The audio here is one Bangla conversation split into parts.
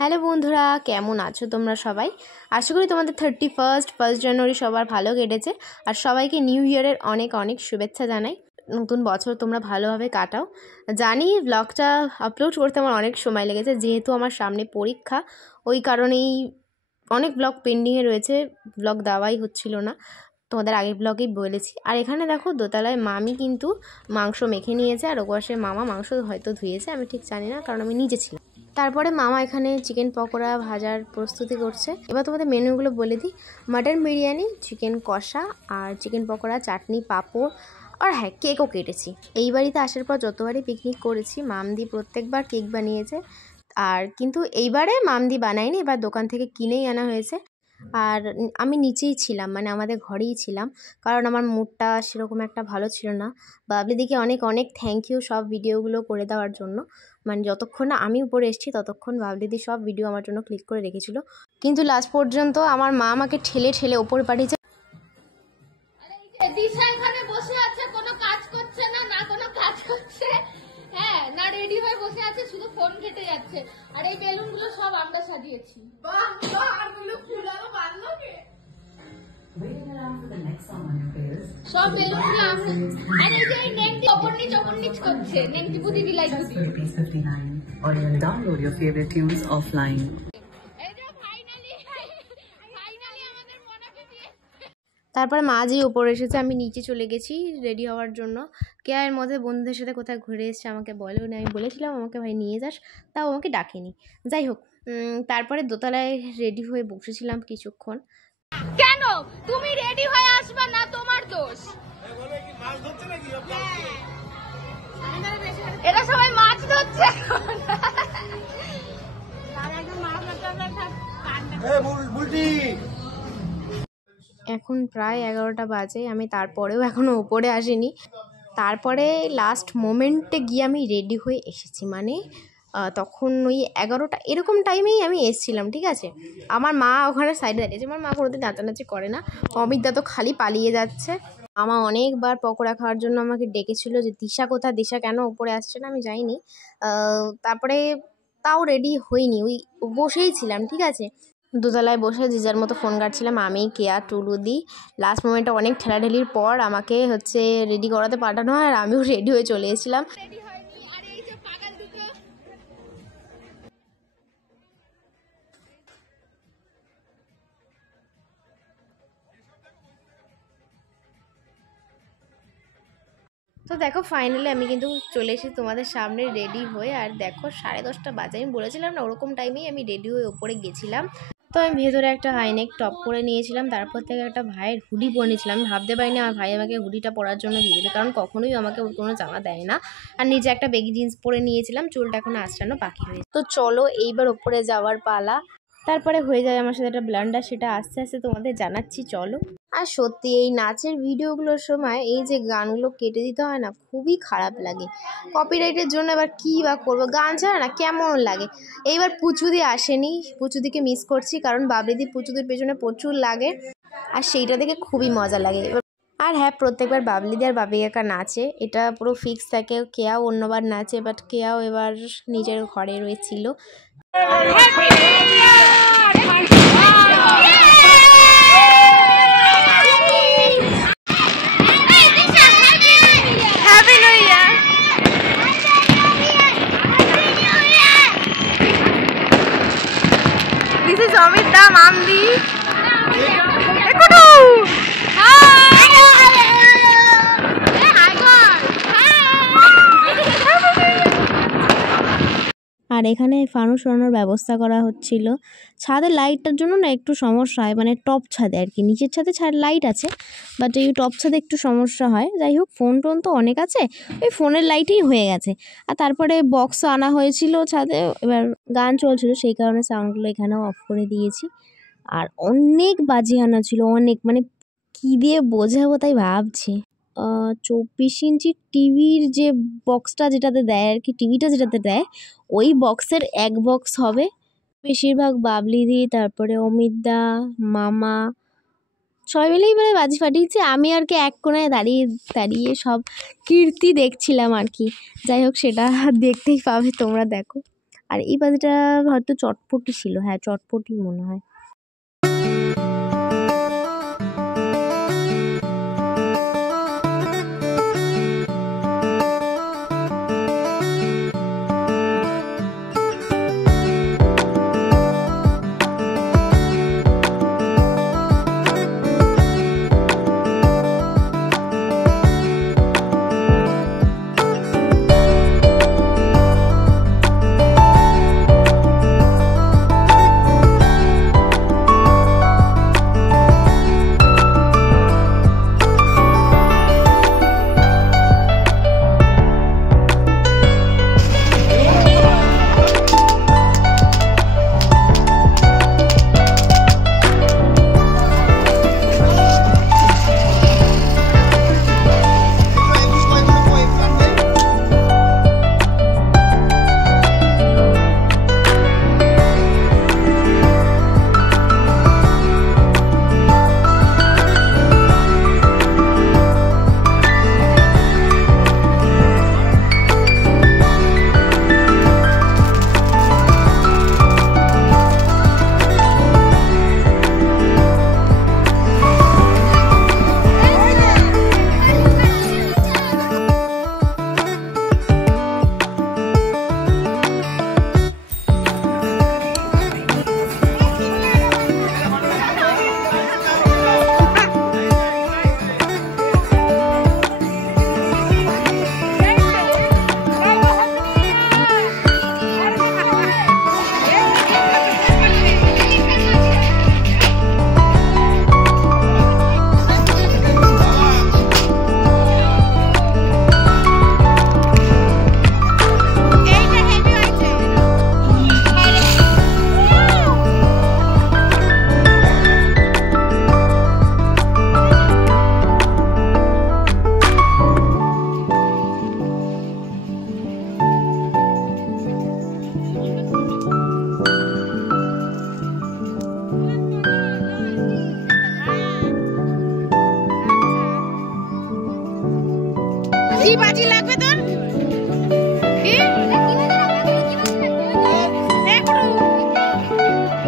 হ্যালো বন্ধুরা, কেমন আছো তোমরা সবাই? আশা করি তোমাদের 1st জানুয়ারি সবার ভালো কেটেছে। আর সবাইকে নিউ ইয়ারের অনেক অনেক শুভেচ্ছা জানাই। নতুন বছর তোমরা ভালোভাবে কাটাও। জানি ব্লগটা আপলোড করতে আমার অনেক সময় লেগেছে, যেহেতু আমার সামনে পরীক্ষা, ওই কারণেই অনেক ব্লগ পেন্ডিংয়ে রয়েছে, ব্লগ দেওয়াই হচ্ছিল না। তোমাদের আগের ব্লগেই বলেছি। আর এখানে দেখো দোতলায় মামি কিন্তু মাংস মেখে নিয়েছে, আর ওপাশে মামা মাংস হয়তো ধুয়েছে, আমি ঠিক জানি না, কারণ আমি নিজে ছিলাম। তারপরে মামা এখানে চিকেন পকোড়া ভাজার প্রস্তুতি করছে। এবার তোমাদের মেনুগুলো বলে দিই। মাটন বিরিয়ানি, চিকেন কষা, আর চিকেন পকোড়া, চাটনি, পাঁপড়, আর হ্যাঁ, কেকও কেটেছি। এই বাড়িতে আসার পর যতবারই পিকনিক করেছি মামদি প্রত্যেকবার কেক বানিয়েছে, আর কিন্তু এইবারে মামদি বানায়নি, এবার দোকান থেকে কিনেই আনা হয়েছে। আর আমি নিচেই ছিলাম, মানে আমাদের ঘরেই ছিলাম, কারণ আমার মুডটা সেরকম একটা ভালো ছিল না। বাবলিদিকে অনেক অনেক থ্যাংক ইউ সব ভিডিওগুলো করে দেওয়ার জন্য। মানে যতক্ষণ না আমি উপরে এসেছি ততক্ষণ বাবলিদি সব ভিডিও আমার জন্য ক্লিক করে রেখেছিল, কিন্তু লাস্ট পর্যন্ত আমার মা আমাকে ঠেলে ঠেলে ওপরে পাঠিয়েছে। দিশা এখানে বসে আছে, কোনো কাজ করছে না, না কোনো কাজ করছে, হ্যাঁ না রেডি হয়ে বসে আছে, শুধু ফোন ঘেটে যাচ্ছে। আর এই বেলুন গুলো সব আমরা সাজিয়েছি। বাহ বাহ, আর গুলো ফুলানো বাঁধলো কে? সব বেলুন গুলো আমরা। আর এই যে নেংটি ওপর নিচ করছে, নেংটি বুদ্ধি বিলাই বুদ্ধি। Or you can download your favorite tunes offline. তারপরে মা যেই ওপরে এসেছে, আমি নিচে চলে গেছি রেডি হওয়ার জন্য। কেয়ার মধ্যে বন্ধুদের সাথে কোথায় ঘুরে এসছে, আমাকে বলেও না। আমি বলেছিলাম আমাকে ভাই নিয়ে যাস, তাও আমাকে ডাকেনি। যাই হোক, তারপরে দোতলায় রেডি হয়ে বসেছিলাম কিছুক্ষণ। কেন তুমি রেডি হয়ে আসবা না? তোমার দোষ। এরা সবাই মাছ ধরছে। এখন প্রায় 11টা বাজে, আমি তারপরেও এখনও উপরে আসিনি। তারপরে লাস্ট মোমেন্টে গিয়ে আমি রেডি হয়ে এসেছি, মানে তখন ওই 11টা এরকম টাইমেই আমি এসেছিলাম, ঠিক আছে। আমার মা ওখানে সাইডে দাঁড়িয়েছে, আমার মা কোনোদিন নাচানাচি করে না। অমিতদা তো খালি পালিয়ে যাচ্ছে। আমা অনেকবার পকোড়া খাওয়ার জন্য আমাকে ডেকেছিল, যে দিশা কোথা, দিশা কেন উপরে আসছে না, আমি যাইনি। তারপরে তাও রেডি হইনি, ওই বসেই ছিলাম, ঠিক আছে। দোতলায় বসে যে যার মতো ফোন কাটছিলাম, আমি, কেয়া, টুলুদি। লাস্ট মোমেন্টে অনেক ঠেলাঠেলির পর আমাকে রেডি করাতে পাঠানো হয়, আর আমিও রেডি হয়ে চলে এসেছিলাম। তো দেখো ফাইনালি আমি কিন্তু চলে এসেছি তোমাদের সামনে রেডি হয়ে। আর দেখো 10:30 বাজে, আমি বলেছিলাম না ওরকম টাইমেই আমি রেডি হয়ে ওপরে গেছিলাম। তো আমি ভেতরে একটা হাইনেক টপ পরে নিয়েছিলাম, তারপর থেকে একটা ভাইয়ের হুডি পরে নিয়েছিলাম। আমি ভাবতে পারিনি আমার ভাই আমাকে হুডিটা পরার জন্য দিয়ে দেবে, কারণ কখনোই আমাকে ওর কোনো জামা দেয় না। আর নিচে একটা বেগি জিন্স পরে নিয়েছিলাম, চুলটা এখন আঁচড়ানো বাকি হয়েছে। তো চলো এইবার ওপরে যাওয়ার পালা। তারপরে হয়ে যায় আমার সাথে একটা ব্লান্ডার, সেটা আস্তে আস্তে তোমাদের জানাচ্ছি, চলো। আর সত্যি এই নাচের ভিডিওগুলোর সময় এই যে গানগুলো কেটে দিতে হয় না, খুবই খারাপ লাগে কপিরাইটের জন্য। এবার কী বা করবো, গান ছাড়া না কেমন লাগে। এইবার পুচুদি আসেনি, পুচুদিকে মিস করছি, কারণ বাবলিদি পুচুদির পেছনে প্রচুর লাগে, আর সেইটা দেখে খুবই মজা লাগে। আর হ্যাঁ, প্রত্যেকবার বাবলিদি আর বাবি কাকা নাচে, এটা পুরো ফিক্স থাকে। কেয়াও অন্যবার নাচে, বাট কেয়াও এবার নিজের ঘরে রয়েছিল। This is Amita, Mamdi. আর এখানে ফানুস ওড়ানোর ব্যবস্থা করা হচ্ছিল। ছাদের লাইটটার জন্য না একটু সমস্যা হয়, মানে টপ ছাদে আর কি, নিচের ছাদে লাইট আছে, বাট এই টপ ছাদে একটু সমস্যা হয়। যাই হোক, ফোন টোন তো অনেক আছে, ওই ফোনের লাইটেই হয়ে গেছে। আর তারপরে বক্স আনা হয়েছিল ছাদে, এবার গান চলছিল, সেই কারণে সাউন্ডগুলো এখানেও অফ করে দিয়েছি। আর অনেক বাজি আনা ছিল, অনেক, মানে কী দিয়ে বোঝাবো তাই ভাবছি। 24 ইঞ্চির টিভির যে বক্সটা যেটাতে দেয় আর কি, টিভিটা যেটাতে দেয়, ওই বক্সের এক বক্স হবে। বেশিরভাগ বাবলিদি, তারপরে অমিতদা, মামা, সবাই মিলেই মানে বাজি ফাটিয়েছে। আমি আর কি এক কোণায় দাঁড়িয়ে দাঁড়িয়ে সব কীর্তি দেখছিলাম আর কি। যাই হোক, সেটা দেখতেই পাবে তোমরা, দেখো। আর এই বাজিটা হয়তো চটপটি ছিল, হ্যাঁ চটপটি মনে হয়। কি বাজি লাগবে তোর? কি?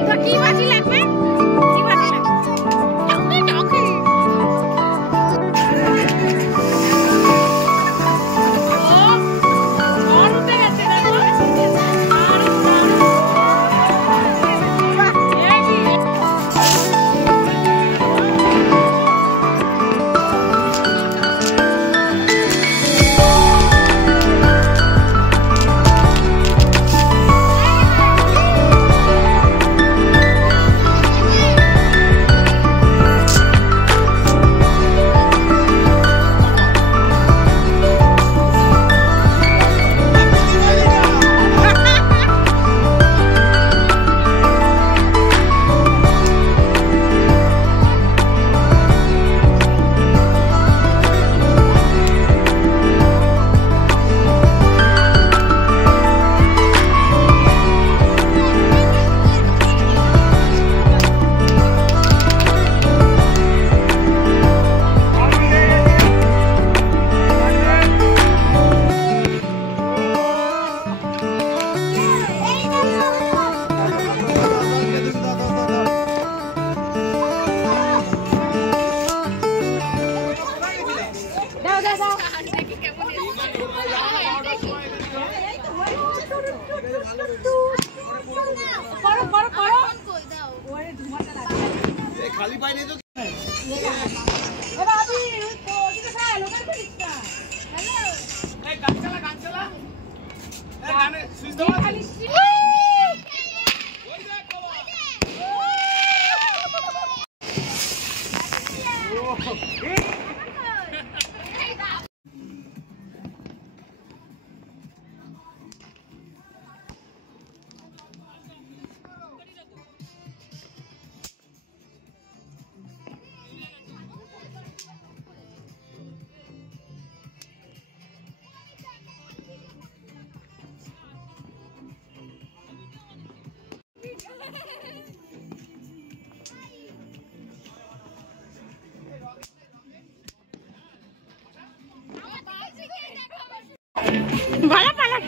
তোর কি বাজি লাগবে? কি বাজি লাগবে? খালি পাইনি তো ভালো পালা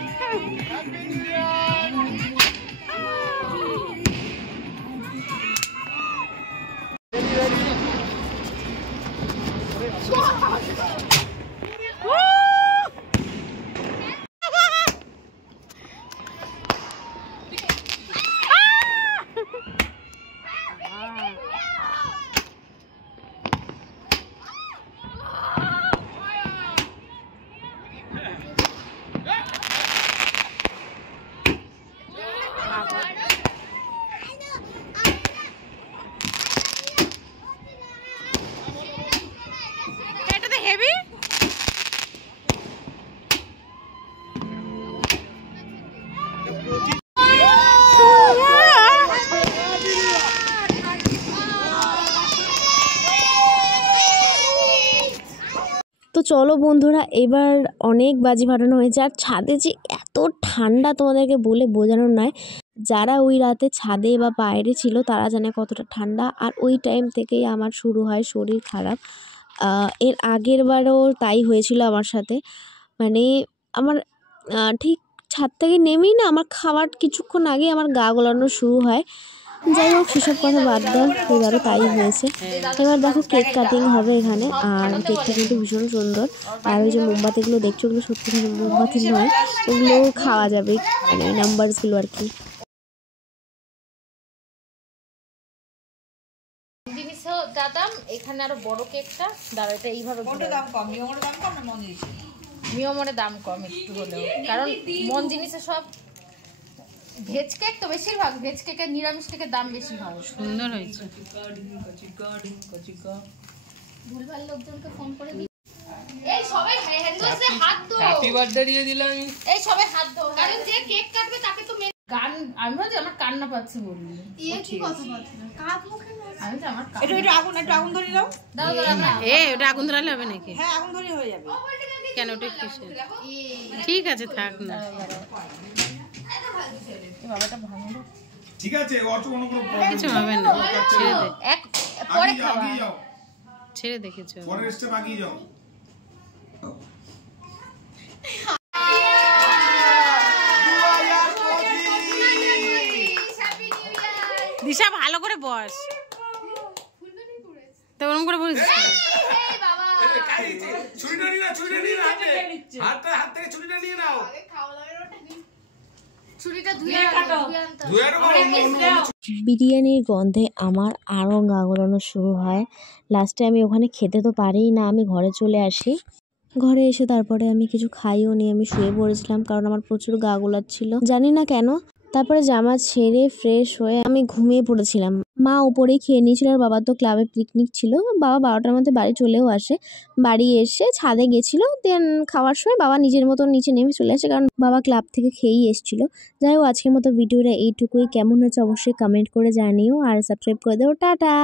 চলো বন্ধুরা, এবার অনেক বাজি ফাটানো হয়েছে। আর ছাদে যে এত ঠান্ডা তোমাদেরকে বলে বোঝানোর নয়। যারা ওই রাতে ছাদে বা বাইরে ছিল তারা জানে কতটা ঠান্ডা। আর ওই টাইম থেকেই আমার শুরু হয় শরীর খারাপ। এর আগের বারও তাই হয়েছিল আমার সাথে। মানে আমার ঠিক ছাদ থেকে নেমেই না আমার খাওয়ার কিছুক্ষণ আগেই আমার গা গোলানো শুরু হয়। যাই হোক, সেসব কথা বাদ দাও, এবারও তাই হয়েছে। এবার দেখো কেক কাটিং হবে এখানে। আর কেকটা কিন্তু ভীষণ সুন্দর। আর ওই যে মোমবাতিগুলো দেখছো, ওগুলো সত্যি মোমবাতি নয়, ওগুলো খাওয়া যাবে, মানে ওই নাম্বারসগুলো আর কি। জিনিসও যা দাম, এখানে আরো বড় কেকটা দাঁড়া, এটা এইভাবে দাম কম, মিয়মরে দাম কম একটু হলেও, কারণ মন জিনিসে সব ভেজ কেক তো বেশিরভাগ ভেজ কেকের, নিরামিষ কেকের দাম বেশি হয়। সুন্দর হয়েছে। ভুলভাল লোকজনকে ফোন করে দিই, এই সবাই হ্যান্ডওয়াশে হাত ধো, হ্যাপি বার্থডে দিয়ে দিলাম। এই সবাই হাত ধো, কারণ যে কেক কাটবে তাকে তো গান, আমি ভাবছি আমার কান্না পাচ্ছে বললি, এই কি কথা বলছিস, কাপ মুখে আমি তো আমার একটু আগুন ধরে দাও। দাও দাও না, ওটা আগুন ধরালে হবে নাকি? হ্যাঁ, আগুন ধরে হয়ে যাবে। কেন, ওটা কিসের? ঠিক আছে, থাক না। বাবাটা ভাঙলো, ঠিক আছে, অত কোনো কিছু হবে না, ছেড়ে দে, এক পরে খাওয়া, যাও, ছেড়ে দে, কিছু হবে না। পরের স্টেপ আগিয়ে যাও। দিশা ভালো করে বস, তো ওরকম করে বলিস। এই বাবা ছুরিটা নিয়ে নাও, ছুরিটা নিয়ে নাও, হাত থেকে ছুরিটা নিয়ে নাও, ছুরিটা ধুয়ে কাটো, ধুয়ে নাও। বিরিয়ানির গন্ধে আমার আরও গা গোলানো শুরু হয়। লাস্টে আমি ওখানে খেতে তো পারিই না, আমি ঘরে চলে আসি। ঘরে এসে তারপরে আমি কিছু খাইও নি, আমি শুয়ে পড়েছিলাম, কারণ আমার প্রচুর গা গোলাচ্ছিল, জানি না কেন। তারপরে জামা ছেড়ে ফ্রেশ হয়ে আমি ঘুমিয়ে পড়েছিলাম। মা উপরেই খেয়ে নিয়েছিল, আর বাবা তো ক্লাবে পিকনিক ছিল। বাবা 12টার মধ্যে বাড়ি চলেও আসে। বাড়ি এসে ছাদে গেছিলো, দেন খাওয়ার সময় বাবা নিজের মতো নিচে নেমে চলে আসে, কারণ বাবা ক্লাব থেকে খেয়েই এসেছিলো। যাই হোক, আজকের মতো ভিডিওটা এইটুকুই। কেমন হয়েছে অবশ্যই কমেন্ট করে জানিও, আর সাবস্ক্রাইব করে দেও। টাটা।